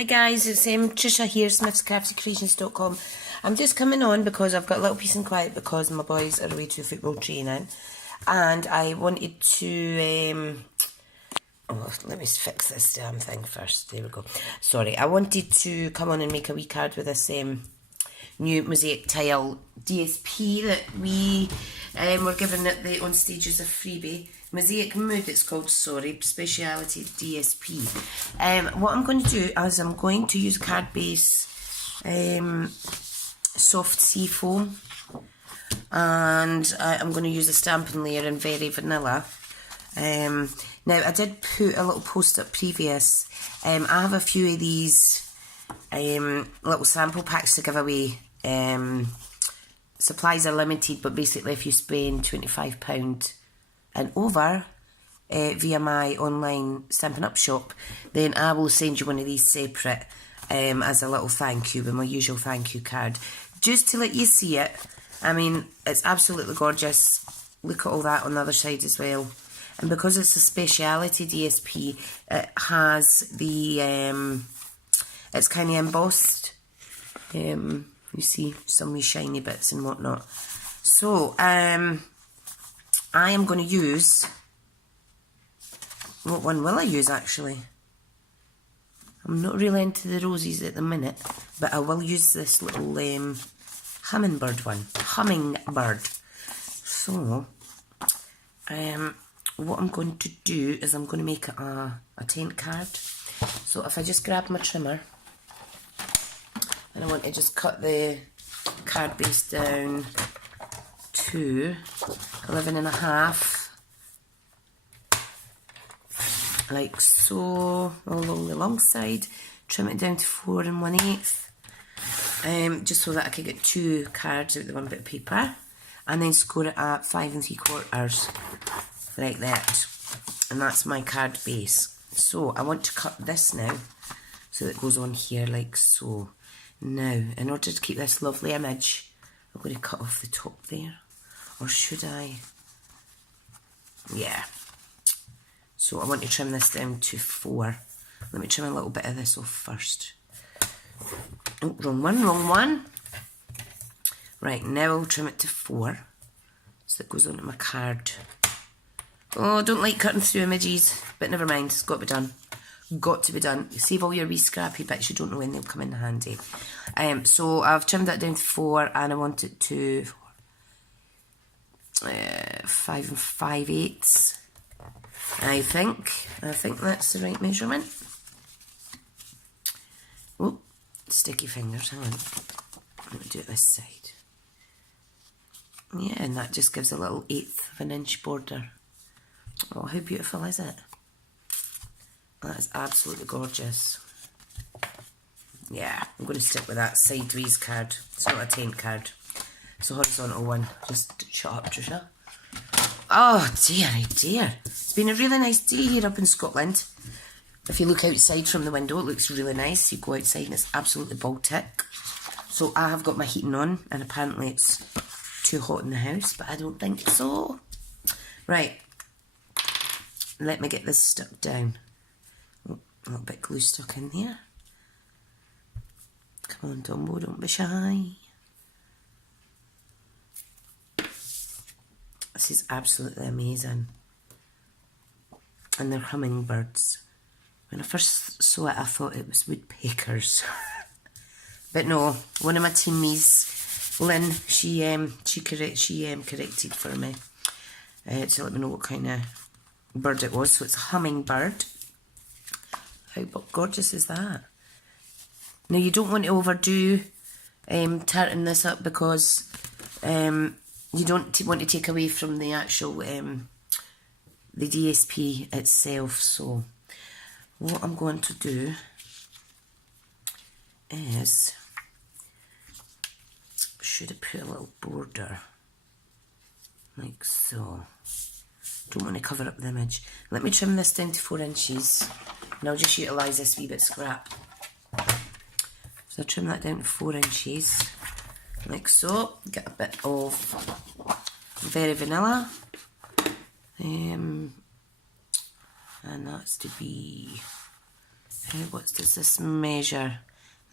Hi guys, it's Trisha here, SmithsCraftyCreations.com. I'm just coming on because I've got a little peace and quiet because my boys are away to football training, and I wanted to, let me fix this damn thing first, there we go. Sorry, I wanted to come on and make a wee card with this new Mosaic tile DSP that we were given at the on stage as a freebie. Mosaic Mood it's called, sorry, Speciality DSP. What I'm going to do is I'm going to use card base soft sea foam, and I'm going to use a stamping layer in Very Vanilla. Now I did put a little post up previous. I have a few of these little sample packs to give away. Supplies are limited, but basically if you spend £25 and over via my online Stampin'Up shop, then I will send you one of these separate as a little thank you with my usual thank you card, just to let you see it. I mean, it's absolutely gorgeous. Look at all that on the other side as well. And because it's a Speciality DSP, it has the it's kind of embossed. You see some wee shiny bits and whatnot. So I am going to use, what one will I use actually? I'm not really into the roses at the minute, but I will use this little hummingbird one. Hummingbird. So, what I'm going to do is I'm going to make it a tent card. So if I just grab my trimmer, and I want to just cut the card base down to 11.5, like so, along the long side, trim it down to 4 1/8, just so that I could get 2 cards out of the one bit of paper, and then score it at 5 3/4, like that, and that's my card base. So I want to cut this now, so that it goes on here like so. Now, in order to keep this lovely image, I'm going to cut off the top there. Or should I? Yeah. So I want to trim this down to 4. Let me trim a little bit of this off first. Oh, wrong one. Right, now I'll trim it to 4. So it goes onto my card. Oh, I don't like cutting through images, but never mind, it's got to be done. Got to be done. You save all your wee scrappy bits, you don't know when they'll come in handy. So I've trimmed that down to 4, and I want it to 5 5/8. I think that's the right measurement. Oh, sticky fingers, hang on. Let me do it this side. Yeah, and that just gives a little 1/8 of an inch border. Oh, how beautiful is it? That is absolutely gorgeous. Yeah, I'm going to stick with that sideways card. It's not a tent card. It's a horizontal one. Just shut up, Trisha. Oh dear, dear. It's been a really nice day here up in Scotland. If you look outside from the window, it looks really nice. You go outside and it's absolutely Baltic. So I have got my heating on, and apparently it's too hot in the house, but I don't think so. Right. Let me get this stuck down. Oh, a little bit glue stuck in there. Come on, Dumbo, don't be shy. This is absolutely amazing. And they're hummingbirds. When I first saw it, I thought it was woodpeckers. But no, one of my teamies, Lynn, she corrected for me to let me know what kind of bird it was. So it's a hummingbird. How gorgeous is that? Now you don't want to overdo tarting this up, because you don't want to take away from the actual the DSP itself. So what I'm going to do is, should I put a little border like so? Don't want to cover up the image. Let me trim this down to 4 inches, and I'll just utilise this wee bit scrap. So I'll trim that down to 4 inches, like so. Get a bit of Very Vanilla, and that's to be what does this measure?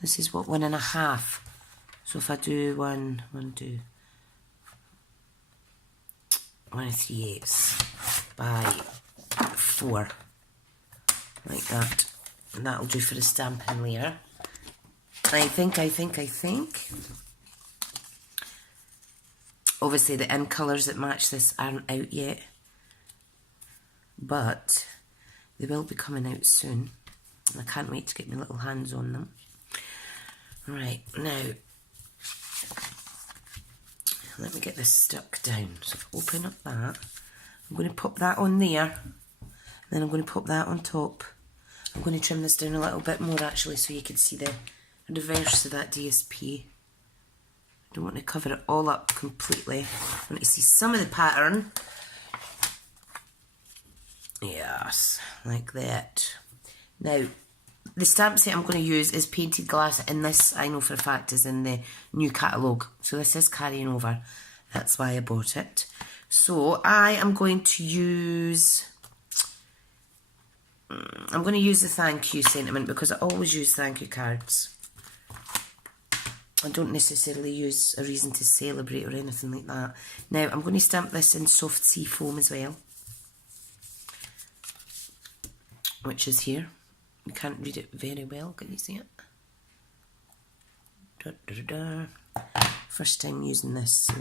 This is what, 1.5. So if I do 1, 2, 1 3/8 by 4, like that, and that'll do for the stamping layer. I think. Obviously the in colours that match this aren't out yet, but they will be coming out soon. I can't wait to get my little hands on them. Right, now, let me get this stuck down. So if I open up that, I'm going to pop that on there, then I'm going to pop that on top. I'm going to trim this down a little bit more actually so you can see the reverse of that DSP. I don't want to cover it all up completely. I want to see some of the pattern. Yes, like that. Now, the stamp set I'm going to use is painted glass, and this I know for a fact is in the new catalogue. So this is carrying over. That's why I bought it. So I am going to use... I'm going to use the thank you sentiment because I always use thank you cards. I don't necessarily use a reason to celebrate or anything like that. Now I'm going to stamp this in soft sea foam as well, which is here. You can't read it very well, can you see it? Da, da, da, da. First time using this, so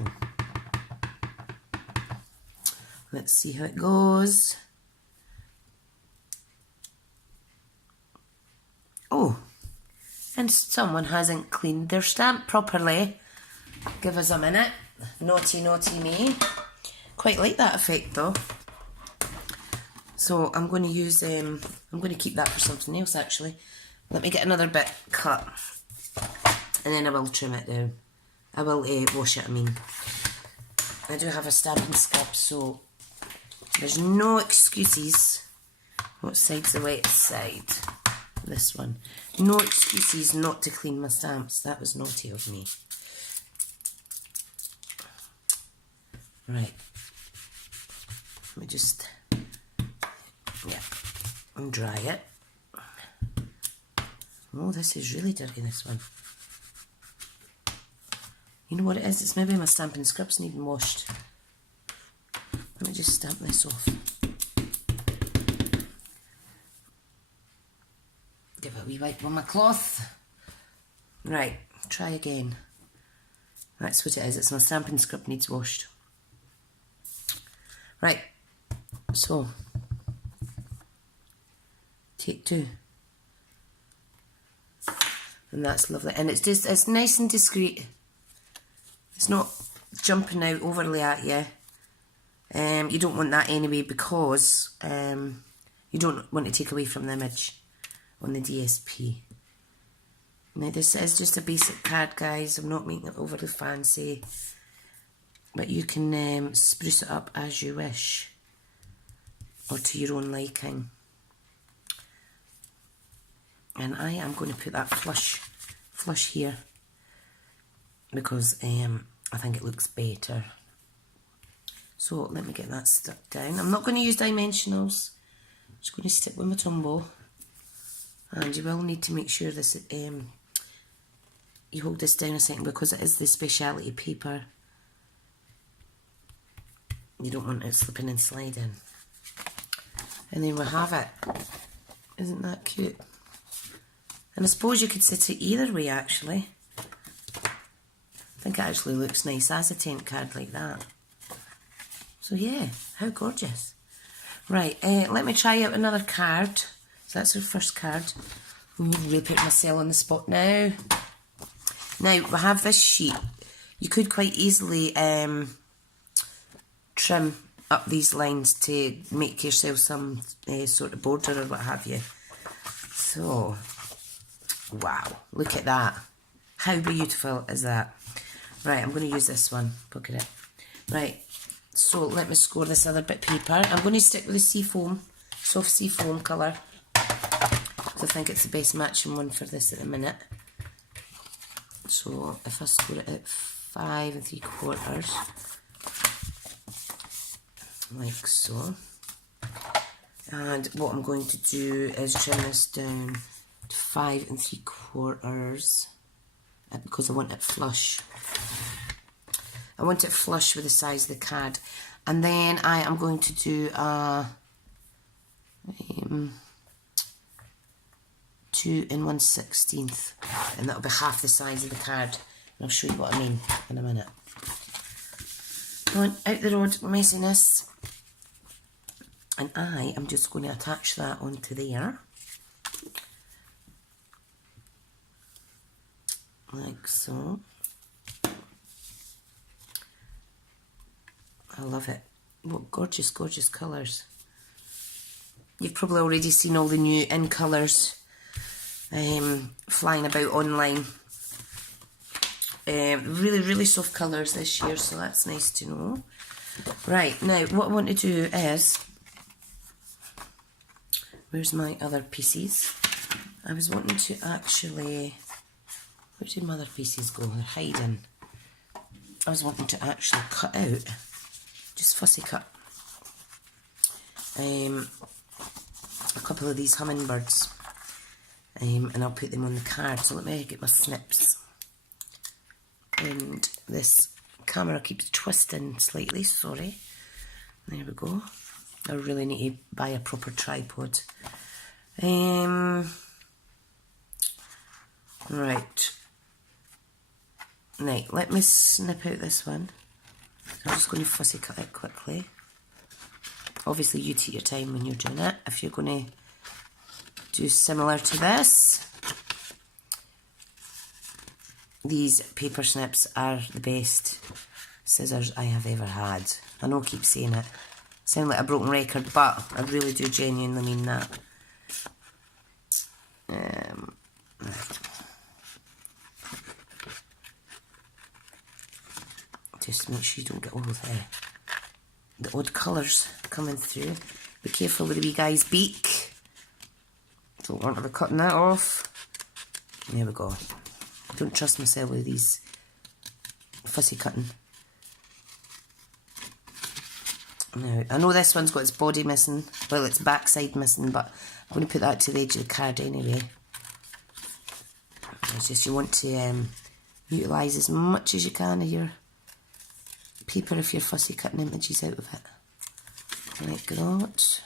let's see how it goes. Oh, and someone hasn't cleaned their stamp properly. Give us a minute. Naughty, naughty me. Quite like that effect though. So I'm going to use, I'm going to keep that for something else actually. Let me get another bit cut and then I will trim it down. I will wash it, I mean. I do have a Stampin' scrub, so there's no excuses. What side's the wet side? This one. No excuses not to clean my stamps. That was naughty of me. Right. Let me just... yeah, and dry it. Oh, this is really dirty, this one. You know what it is? It's maybe my Stampin' scrubs needing washed. Let me just stamp this off. Give it a wee wipe on my cloth. Right, try again. That's what it is. It's my Stampin' scrub needs washed. Right, so... take 2. And that's lovely. And it's just, it's nice and discreet. It's not jumping out overly at you. You don't want that anyway because you don't want to take away from the image on the DSP. Now this is just a basic card, guys. I'm not making it overly fancy. But you can spruce it up as you wish. Or to your own liking. And I am going to put that flush here because I think it looks better. So let me get that stuck down. I'm not going to use dimensionals. I'm just going to stick with my Tombow. And you will need to make sure this you hold this down a second because it is the Speciality paper. You don't want it slipping and sliding. And then we have it. Isn't that cute? And I suppose you could sit it either way actually. I think it actually looks nice as a tent card like that. So yeah, how gorgeous. Right, let me try out another card. So that's our first card. I'm really putting myself on the spot now. Now, we have this sheet. You could quite easily trim up these lines to make yourself some sort of border or what have you. So... wow, look at that. How beautiful is that? Right, I'm going to use this one. Look at it. Right, so let me score this other bit of paper. I'm going to stick with the sea foam, soft sea foam colour. So I think it's the best matching one for this at the minute. So if I score it at 5 3/4, like so. And what I'm going to do is trim this down 5 3/4 because I want it flush. I want it flush with the size of the card. And then I am going to do a 2 1/16, and that'll be half the size of the card. And I'll show you what I mean in a minute. On out the road messiness. And I am just going to attach that onto there. Like so. I love it. What gorgeous, gorgeous colours. You've probably already seen all the new in colours flying about online. Really, really soft colours this year, so that's nice to know. Right, now what I want to do is, where's my other pieces? I was wanting to actually, where did my other pieces go? They're hiding. I was wanting to actually cut out, just fussy cut, a couple of these hummingbirds, and I'll put them on the card. So let me get my snips. And this camera keeps twisting slightly, sorry. There we go. I really need to buy a proper tripod. Right. Right, let me snip out this one. I'm just going to fussy cut it quickly. Obviously you take your time when you're doing it. If you're going to do similar to this, these paper snips are the best scissors I have ever had. I know I keep saying it. Sound like a broken record, but I really do genuinely mean that. Just make sure you don't get all the odd colours coming through. Be careful with the wee guy's beak. Don't want to be cutting that off. There we go. Don't trust myself with these fussy cutting. Now, I know this one's got its body missing, well, its backside missing, but I'm going to put that to the edge of the card anyway. It's just you want to utilise as much as you can of your paper if you're fussy cutting images out of it. Like that.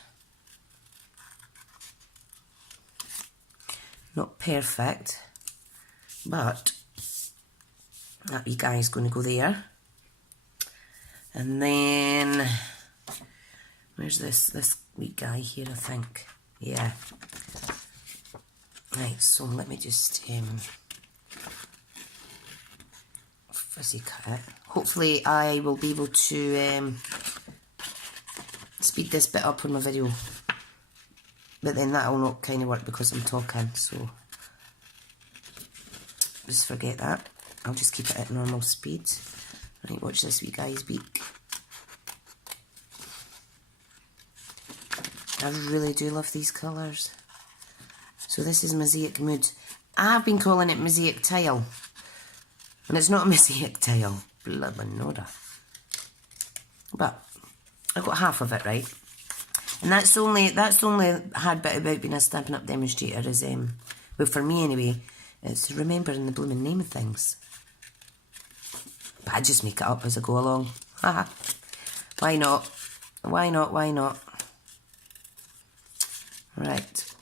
Not perfect, but that wee guy's going to go there. And then, where's this wee guy here, I think. Yeah. Right, so let me just fussy cut it. Hopefully I will be able to speed this bit up on my video. But then that'll not kind of work because I'm talking, so just forget that. I'll just keep it at normal speed. Right, watch this wee guy's beak. I really do love these colours. So this is Mosaic Mood. I've been calling it Mosaic Tile. And it's not a Mosaic Tile. Blooming Nora. But I got half of it right. And that's the only hard bit about being a Stampin' Up demonstrator is, well, for me anyway, it's remembering the blooming name of things. But I just make it up as I go along. Haha. Why not? Why not? Why not? Right.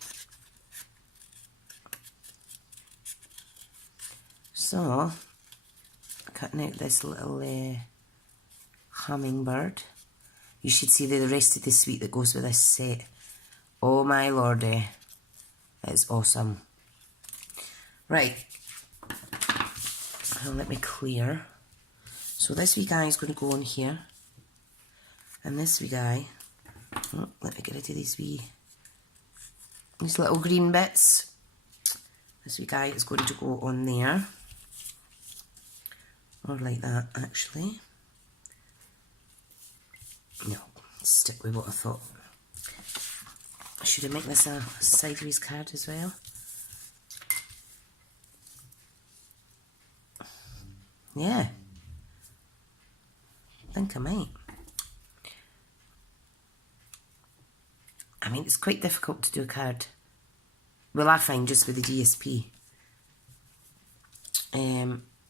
So, cutting out this little hummingbird. You should see the rest of the suite that goes with this set. Oh my lordy. It's awesome. Right. Now let me clear. So this wee guy is going to go on here. And this wee guy, oh, let me get rid of these little green bits. This wee guy is going to go on there. Or like that, actually. No, stick with what I thought. Should I make this a sideways card as well? Yeah. I think I might. I mean, it's quite difficult to do a card Well, I find just with the DSP.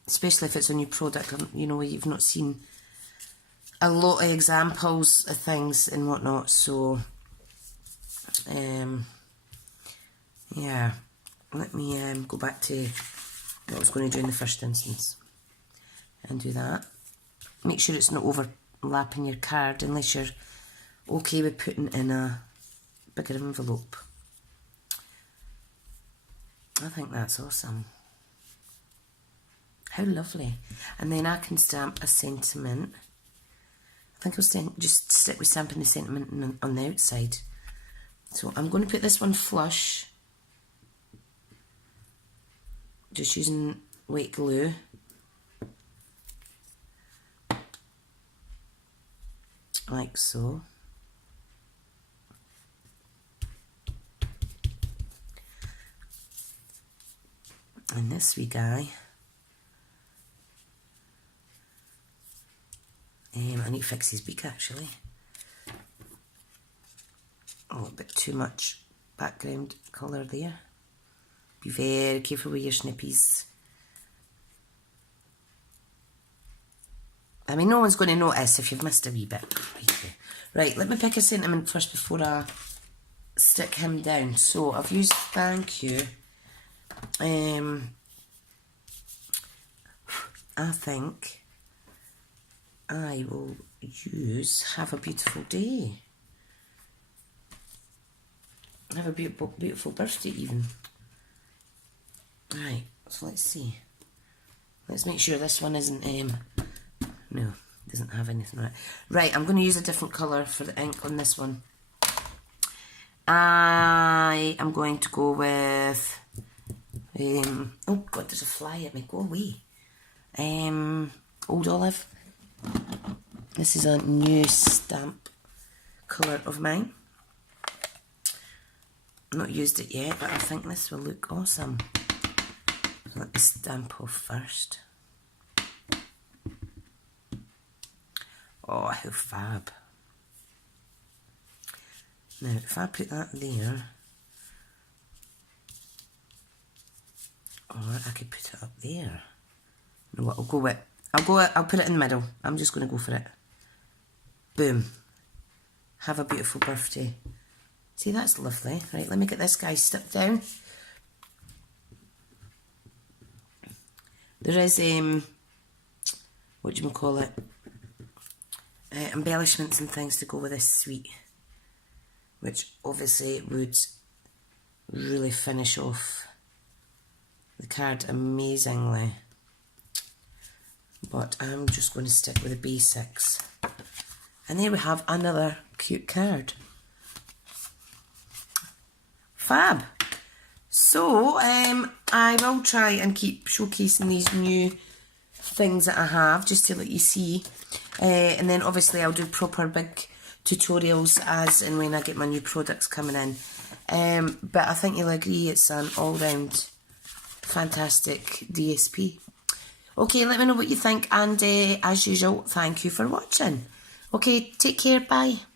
Especially if it's a new product, you know, you've not seen a lot of examples of things and whatnot, so yeah, let me go back to what I was going to do in the first instance and do that. Make sure it's not overlapping your card unless you're okay with putting in a bigger envelope. I think that's awesome. How lovely. And then I can stamp a sentiment. I think I'll just stick with stamping the sentiment on the outside. So I'm going to put this one flush. Just using white glue. Like so. And this wee guy. I need to fix his beak actually. Oh, a bit too much background colour there. Be very careful with your snippies. I mean, no one's going to notice if you've missed a wee bit. Right, let me pick a sentiment first before I stick him down. So I've used thank you. I think I will use have a beautiful day. Have a beautiful birthday even. Right, so let's see. Let's make sure this one isn't, no, doesn't have anything on it. Right, I'm going to use a different colour for the ink on this one. I am going to go with, oh God, there's a fly at me, go away. Old Olive. This is a new stamp colour of mine. Not used it yet, but I think this will look awesome. Let me stamp off first. Oh, how fab. Now, if I put that there, or I could put it up there. You know what, I'll put it in the middle. I'm just going to go for it. Boom. Have a beautiful birthday. See, that's lovely. Right, let me get this guy stuck down. There is, what do you call it? Embellishments and things to go with this suite, which obviously would really finish off the card amazingly. But I'm just going to stick with the basics. And there we have another cute card. Fab. So, I will try and keep showcasing these new things that I have, just to let you see. And then obviously I'll do proper big tutorials as and when I get my new products coming in. But I think you'll agree it's an all-round fantastic DSP. Okay, let me know what you think, and as usual, thank you for watching. Okay, take care, bye.